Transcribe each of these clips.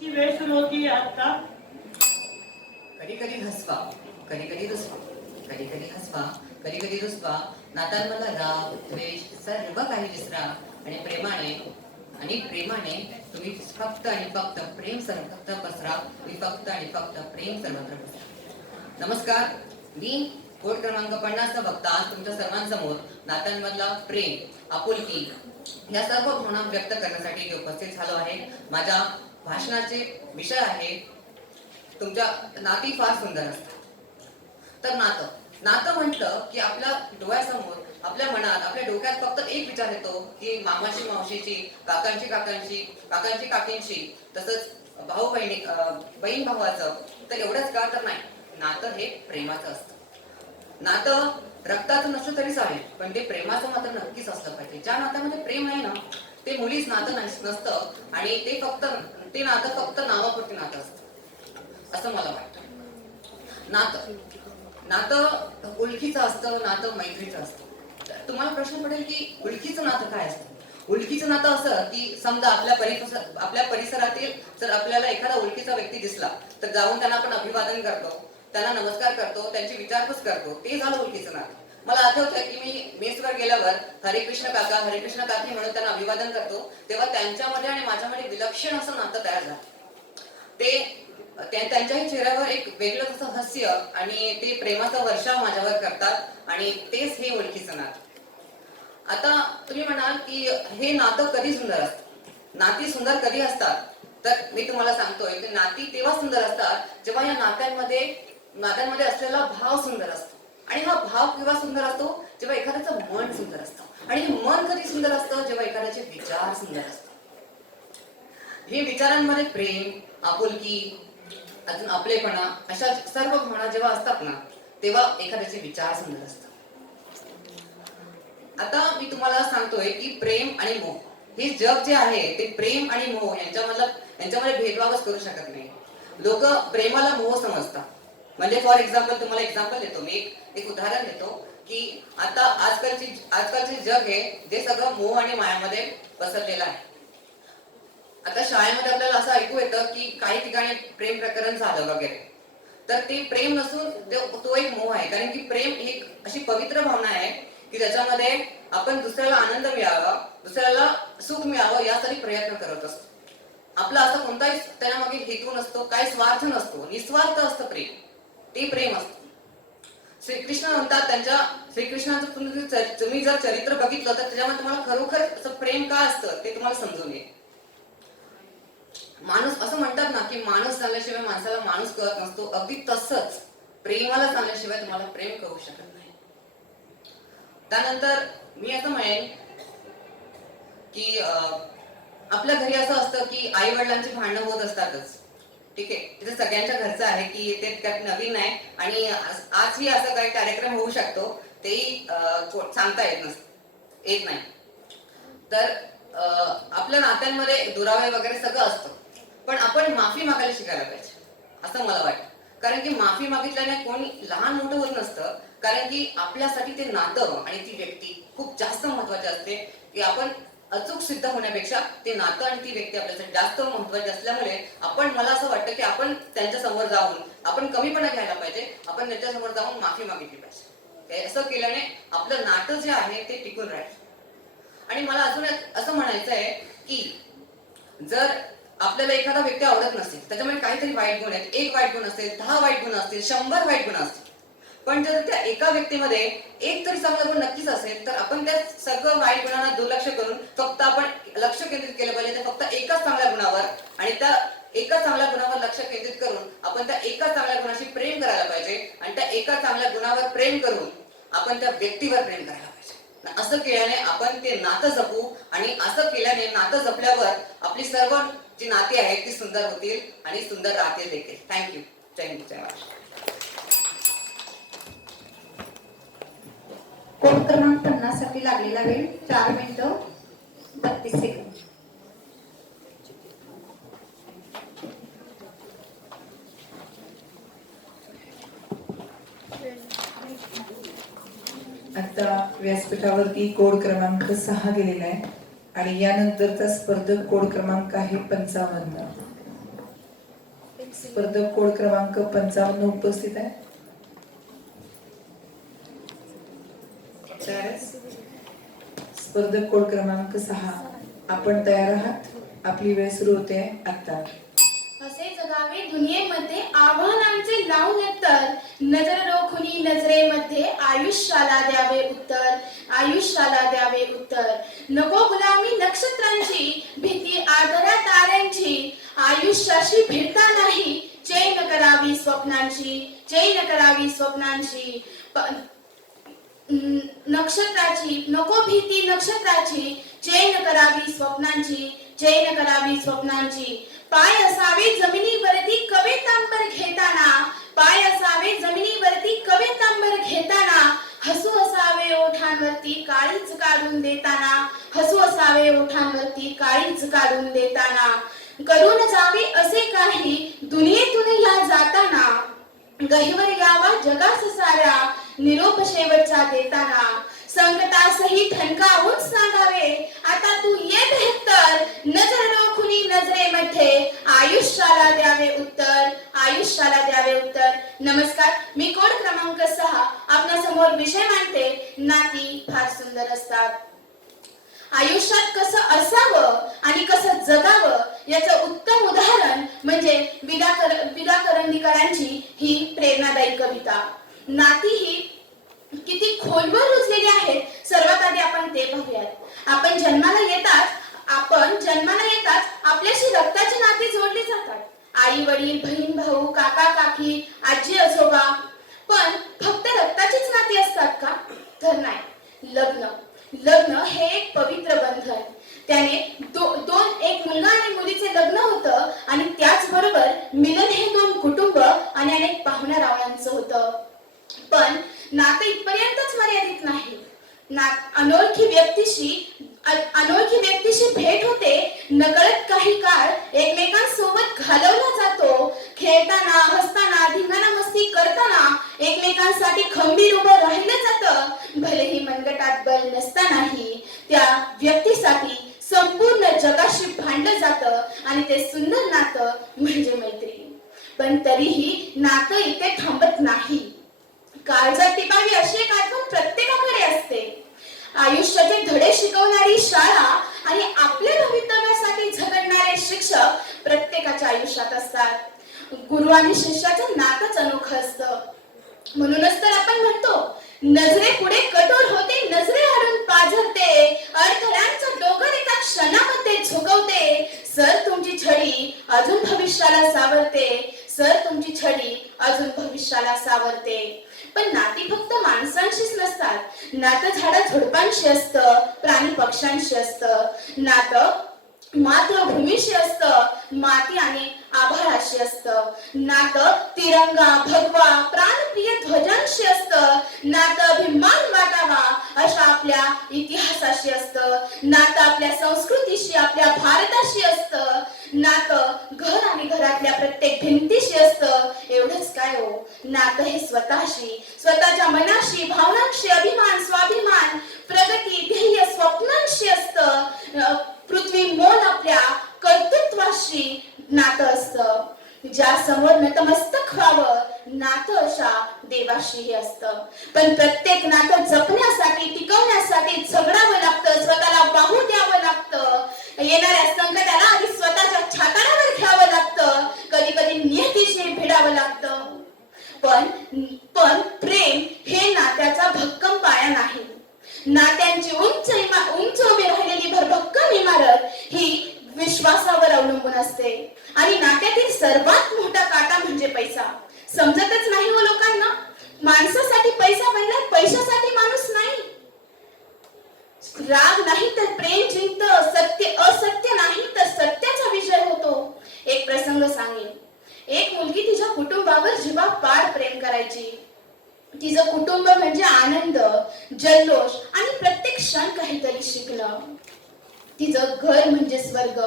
ची वेळ सुरू होती आता. कधी कधी हसवा, कधी कधी रुसवा, कधी कधी हसवा, कधी कधी रुसवा. नात्यांमधला राग, द्वेष सर्व काही विसरा आणि प्रेमाने तुम्ही फक्त आणि फक्त प्रेम सर्वत्र पसरा. मी फक्त आणि फक्त प्रेम सर्वत्र पसरा. नमस्कार, मी कोड क्रमांक 50चा वक्ता आज तुमच्या सर्वांसमोर नात्यांमधला प्रेम, आपुलकी या सर्व भावना व्यक्त करण्यासाठी उपस्थित झालो आहे. माझ्या भाषणाचे विषय आहे तुमच्या नाती फार सुंदर असतात. तर नातं म्हटलं की आपल्या डोळ्यासमोर, आपल्या मनात, आपल्या डोक्यात फक्त एक विचार येतो की मामाची मावशीची, काकांची काकींची, तसंच भाऊ बहिणी, बहीण भावाचं. तर एवढंच का? तर नाही, नातं हे प्रेमाचं असतं. नातं रक्ताचं नसलं तरी चालेल, पण ते प्रेमाचं मात्र नक्कीच असलं पाहिजे. ज्या नात्यामध्ये प्रेम नाही ना, ते मुळीच नातं नसतं आणि ते नातं फक्त नावापुरती नातं असतं असं मला वाटतं. नातं ओळखीचं असतं, नातं मैत्रीचं असतं. तुम्हाला प्रश्न पडेल की ओळखीचं नातं काय असतं? ओळखीचं नातं असं की समजा आपल्या परिसरातील जर आपल्याला एखादा ओळखीचा व्यक्ती दिसला तर जाऊन त्यांना आपण अभिवादन करतो, त्यांना नमस्कार करतो, त्यांची विचारपूस करतो. ते झालं ओळखीचं नातं. मला आठवतं की मी मेसवर गेल्यावर हरे कृष्ण काका, हरे कृष्ण काकी म्हणून त्यांना अभिवादन करतो, तेव्हा त्यांच्यामध्ये आणि माझ्यामध्ये विलक्षण असं नातं तयार झालं. त्यांच्याही चेहऱ्यावर एक वेगळं असं हास्य आणि ते प्रेमाचा वर्षाव माझ्यावर करतात आणि तेच हे ओळखीचं नातं. आता तुम्ही म्हणाल की हे नातं कधी सुंदर असतं, नाती सुंदर कधी असतात? तर मी तुम्हाला सांगतोय की नाती तेव्हा सुंदर असतात जेव्हा या नात्यांमध्ये असलेला भाव सुंदर असतो. आणि हा भाव केव्हा सुंदर असतो? जेव्हा एखाद्याचं मन सुंदर असतं. आणि हे मन कधी सुंदर असतं? जेव्हा एखाद्याचे विचार सुंदर असतात. हे विचारांमध्ये प्रेम, आपुलकी, अजून आपलेपणा अशा सर्व भावना जेव्हा असतात ना, तेव्हा एखाद्याचे विचार सुंदर असतात. आता मी तुम्हाला सांगतोय की प्रेम आणि मोह हे जग जे आहे ते प्रेम आणि मोह यांच्यामध्ये भेदभावच करू शकत नाही. लोक प्रेमाला मोह समजतात. म्हणजे फॉर एक्झाम्पल, तुम्हाला एक्झाम्पल देतो मी, एक उदाहरण देतो की आता आजकालचे जग आहे जे सगळं मोह आणि मायामध्ये पसरलेलं आहे. आता शाळेमध्ये आपल्याला असं ऐकू येतं की काही ठिकाणी प्रेम प्रकरण झालं वगैरे, तर ते प्रेम नसून तो एक मोह आहे. कारण की प्रेम ही एक अशी पवित्र भावना आहे की त्याच्यामध्ये आपण दुसऱ्याला आनंद मिळावा, दुसऱ्याला सुख मिळावं यासाठी प्रयत्न करत असतो. आपला असं कोणताही त्याच्यामागे हेतू नसतो, काही स्वार्थ नसतो, निस्वार्थ असतं प्रेम. ते प्रेम असतं. श्रीकृष्ण म्हणतात, श्रीकृष्णाचं तुम्ही जर चरित्र बघितलं तर त्याच्यामध्ये तुम्हाला खरोखर असं प्रेम का असतं ते तुम्हाला समजून येईल. माणूस असं म्हणतात ना की माणूस चालल्याशिवाय माणसाला माणूस कळत नसतो. अगदी तसंच प्रेमाला चालल्याशिवाय तुम्हाला प्रेम कळू शकत नाही. त्यानंतर मी असं म्हणेन की आपल्या घरी असं असतं की आई वडिलांची भांडणं होत असतातच. ठीक आहे, तिथे सगळ्यांच्या घरचं आहे की ते त्यात नवीन नाही. आणि आजही असं काही कार्यक्रम होऊ शकतो, तेही सांगता येत नाही. तर आपल्या नात्यांमध्ये दुरावे वगैरे सगळं असतं, पण आपण माफी मागायला शिकायला पाहिजे असं मला वाटतं. कारण की माफी मागितल्याने कोणी लहान मोठं होत नसतं. कारण की आपल्यासाठी ते नातं आणि ती व्यक्ती खूप जास्त महत्वाची असते. की आपण अचूक सिद्ध होण्यापेक्षा ते नातं आणि ती व्यक्ती आपल्यासाठी जास्त महत्वाची असल्यामुळे मला असं वाटतं की आपण त्यांच्या समोर जाऊन आपण कमीपणा घ्यायला पाहिजे. आपण त्यांच्या समोर जाऊन माफी मागितली पाहिजे. असं केल्याने आपलं नातं जे आहे ते टिकून राहील. आणि मला अजून असं म्हणायचं आहे की जर आपल्याला एखादा व्यक्ती आवडत नसेल, त्याच्यामध्ये काहीतरी वाईट गुण आहेत, एक वाईट गुण असेल, 10 वाईट गुण असतील, 100 वाईट गुण असतील, पण जर त्या एका व्यक्तीमध्ये एक तरी चांगला गुण नक्कीच असेल, तर आपण त्या सगळं वाईट गुणांना दुर्लक्ष करून फक्त आपण लक्ष केंद्रित केलं पाहिजे त्या फक्त एकाच चांगल्या गुणावर. आणि त्या एका चांगल्या गुणावर लक्ष केंद्रित करून आपण त्या एका चांगल्या गुणाशी प्रेम करायला पाहिजे. आणि त्या एका चांगल्या गुणावर प्रेम करून आपण त्या व्यक्तीवर प्रेम करायला पाहिजे. असं केल्याने आपण ते नातं जपू. आणि असं केल्याने नातं जपल्यावर आपली सर्व जी नाती आहेत ती सुंदर होतील आणि सुंदर राहतील देखील. थँक्यू. जय हिंद, जय महाराष्ट्र. कोड क्रमांक 50 साठी लागलेला वेळ 4 मिनिटं 32 सेकंद. आता व्यासपीठावरती कोड क्रमांक 6 गेलेला आहे आणि यानंतरचा स्पर्धक कोड क्रमांक आहे 55. स्पर्धक कोड क्रमांक 55 उपस्थित आहे. तयार आहे? स्पर्धक कोड क्रमांक 6 आपण तयार आहात? आपली वेळ सुरू होते आता. असे जगावे दुनियेमध्ये आव्हानांचे लावून तर नजर रोखुनी नजरेमध्ये आयुष्याला द्यावे उत्तर, आयुष्याला द्यावे उत्तर. नको गुलामी नक्षत्रांची, भीती आदरा ताऱ्यांची, आयुष्याशी भिडता नाही चैन करावी स्वप्नांची, चैन करावी स्वप्नांची. नक्षत्राची नको भीती नक्षत्राची, चैन करावी स्वप्नांची, चैन करावी स्वप्नांची. पाय असावे जमिनीवरती कवेतांबर घेताना, पाय असावे जमिनीवरती कवेतांबर घेताना, हसू असावे ओठांवरती काळीच काढून देताना, हसू असावे ओठांवरती काळीच काढून देताना. करून जावे असे काही दुनियेतून या जाताना, गहिवर यावा जगास साऱ्या निरोप शेवटचा देताना. संकटासही ठणकावून सांगावे आता तू येत आहे तर, नजर रोखुनी नजरेमध्ये आयुष्याला द्यावे उत्तर, आयुष्याला द्यावे उत्तर. नमस्कार, मी कोड क्रमांक 6 आपल्यासमोर विषय मांडते. नाती फार सुंदर असतात. आयुष्यात कसं असावं आणि कसं जगावं याचं उत्तम उदाहरण म्हणजे विदा करंदीकरांची ही प्रेरणादायी कविता. नाती ही किती खोलवर रुजलेली आहेत, सर्वात आधी आपण ते पाहूयात. आपण जन्माला येताच आपल्याशी रक्ताची नाती जोडली जातात. आई वडील, बहीण भाऊ, काका काकी, आजी आजोबा. पण फक्त रक्ताचीच नाती असतात का? तर नाही. लग्न हे एक पवित्र बंधन. त्याने एक मुलगा आणि मुलीचे लग्न होतं आणि त्याचबरोबर मिलन हे 2 कुटुंब आणि अनेक पाहुण्या रावळ्यांचं होतं. पण नातं इथपर्यंतच मर्यादित नाही. अनोळखी व्यक्तीशी भेट होते. नकळत काही काळ एकमेकांसोबत घालवला जातो. खेळताना, हसताना, धिंगाणा मस्ती करताना एकमेकांसाठी खंबीर उभं राहिलं जातं. भलेही मनगटात बल नसतानाही त्या व्यक्तीसाठी संपूर्ण जगाशी भांडलं जातं आणि ते सुंदर नातं म्हणजे मैत्री. पण तरीही नातं इथे थांबत नाही. काळजात टिपावी अशी एक आठवण प्रत्येकाकडे असते. आयुष्याचे धडे शिकवणारी शाळा आणि आपल्या भवितव्यासाठी झगडणारे शिक्षक प्रत्येकाच्या आयुष्यात असतात. गुरु आणि शिष्याचं नातंच अनोखं असतं. म्हणूनच तर आपण म्हणतो, नजरे पुढे कठोर होते, नजरे आडून पाझरते, अडथळ्यांचा डोंगर एका क्षणामध्ये झुकवते. सर तुमची छडी अजून भविष्याला सावरते, सर तुमची छडी अजून भविष्याला सावरते. पण नाती फक्त माणसांशीच नसतात. नातं झाडा झुडपांशी असतं, प्राणी पक्ष्यांशी असतं. नातं मातृभूमीशी असतं, माती आणि आभाळाशी असतं. नातं तिरंगा, भगवा, प्राणप्रिय ध्वजांशी असतं. नातं अभिमान वाटावा अशा आपल्या इतिहासाशी असतं. नातं आपल्या संस्कृतीशी, आपल्या भारताशी असतं. नातं घर आणि घरातल्या प्रत्येक भिंतीशी असतं. एवढंच काय हो, नातं हे स्वतःशी, स्वतःच्या मनाशी, भावनांशी, अभिमान, स्वाभिमान, प्रगती, ध्येय, स्वप्नांशी असतं. पृथ्वी मोल आपल्या कर्तृत्वाशी नातं असतं. ज्या समोर नतमस्तक व्हावं नातं अशा देवाशीही असतं. पण प्रत्येक नातं जपण्यासाठी, टिकवण्यासाठी झगडावं लागतं, स्वतःला वाहू द्यावं लागतं. येणाऱ्या संकटाला आधी स्वतःच्या छाताडावर घ्यावं लागतं. कधी कधी नियतीशी भिडावं लागतं. पण प्रेम हे नात्याचा भक्कम पाया नाही. नात्यांची उंच उभी राहिलेली भरभक्कम इमारत ही विश्वासावर अवलंबून असते. आणि नात्यातील सर्वात मोठा काटा म्हणजे पैसा. समजतच नाही हो लोकांना. माणसासाठी पैसा बनलाय, पैशासाठी माणूस नाही. राग नाही तर प्रेम जिंकतं, सत्य असत्य नाही तर सत्याचा विजय होतो. एक प्रसंग सांगेन. एक मुलगी तिच्या कुटुंबावर जीवापाड प्रेम करायची. तिचं कुटुंब म्हणजे आनंद, जल्लोष आणि प्रत्येक क्षण काहीतरी शिकणं. तिचं घर म्हणजे स्वर्ग.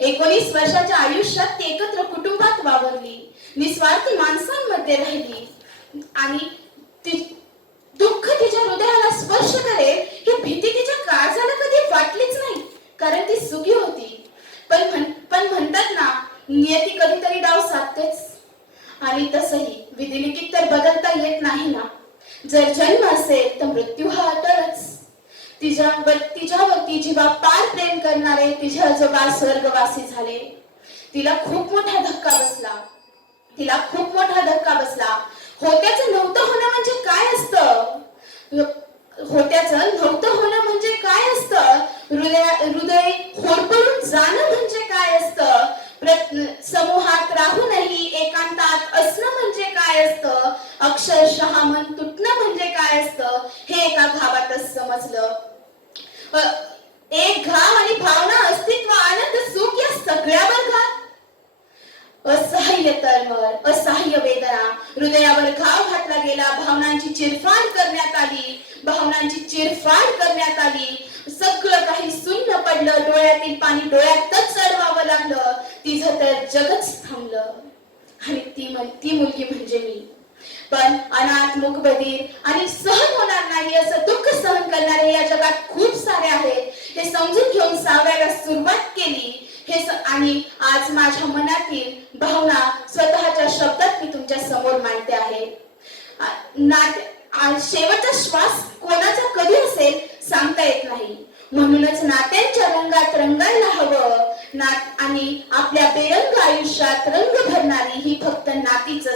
19 वर्षाच्या आयुष्यात ती एकत्र कुटुंबात वावरली, निस्वार्थी माणसांमध्ये राहिली आणि दुःख तिच्या हृदयाला स्पर्श करेल ही भीती तिच्या काळजाला कधी वाटलीच नाही, कारण ती सुखी होती. पण म्हणतात ना, नियती कधीतरी डाव साधतेच. आणि तसही विधिलिखित तर बदलता येत नाही ना. जर जन्म असेल तर मृत्यू हा अटळच. तिच्यावरती जेव्हा पार प्रेम करणारे तिचे आजोबा स्वर्गवासी झाले, तिला खूप मोठा धक्का बसला. होत्याचं नव्हतं होणं म्हणजे काय असतं? हृदय होरपळून जाणं म्हणजे काय असतं? समूहात राहूनही एकांतात असणं म्हणजे काय असतं? अक्षरशः मन तुटणं म्हणजे काय असतं हे एका घावातच समजलं. एक घाव आणि भावना, अस्तित्व, आनंद, सुख या सगळ्यावर घाव. असह्य तळमळ, असह्य वेदना, हृदयावर घाव घातला गेला. भावनांची चिरफाड करण्यात आली. सगळं काही शून्य पडलं. डोळ्यातील पाणी डोळ्यातच चढवावं लागलं. तिचं तर जगच थांबलं. आणि ती मुलगी म्हणजे मी. पण अनाथ, मूकबधीर आणि सहन होणार नाही असं दुःख सहन करणारे या जगात खूप सारे आहेत. हे समजून घेऊन सावरायला सुरुवात केली. आणि आज माझ्या मनातील भावना स्वतःच्या शब्दात मी तुमच्या समोर मांडते आहे. शेवटचा श्वास कोणाचा कधी असेल सांगता येत नाही. म्हणूनच नात्यांच्या रंगात रंगायला हवं. आणि आपल्या बेरंग आयुष्यात रंग भरणारी ही फक्त नातीच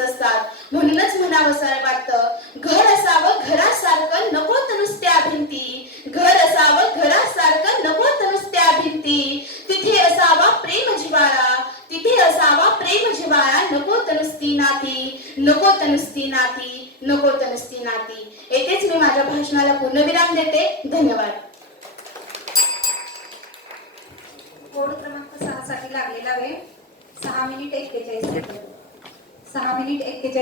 असतात. म्हणूनच म्हणावंसं वाटतं, घर असावं घरासारखं, नको तर नुसत्या भिंती. घर असावं घरासारखं, नको तर नुसत्या भिंती. तिथे असावा प्रेम जिव्हाळा, नको तर नुसती नाती. येथेच मी माझ्या भाषणाला पूर्णविराम देते. धन्यवाद. कोड क्रमांक 6 साठी लागलेला वेळ 6 मिनिट 41 सेकंद. 6 मिनिट 41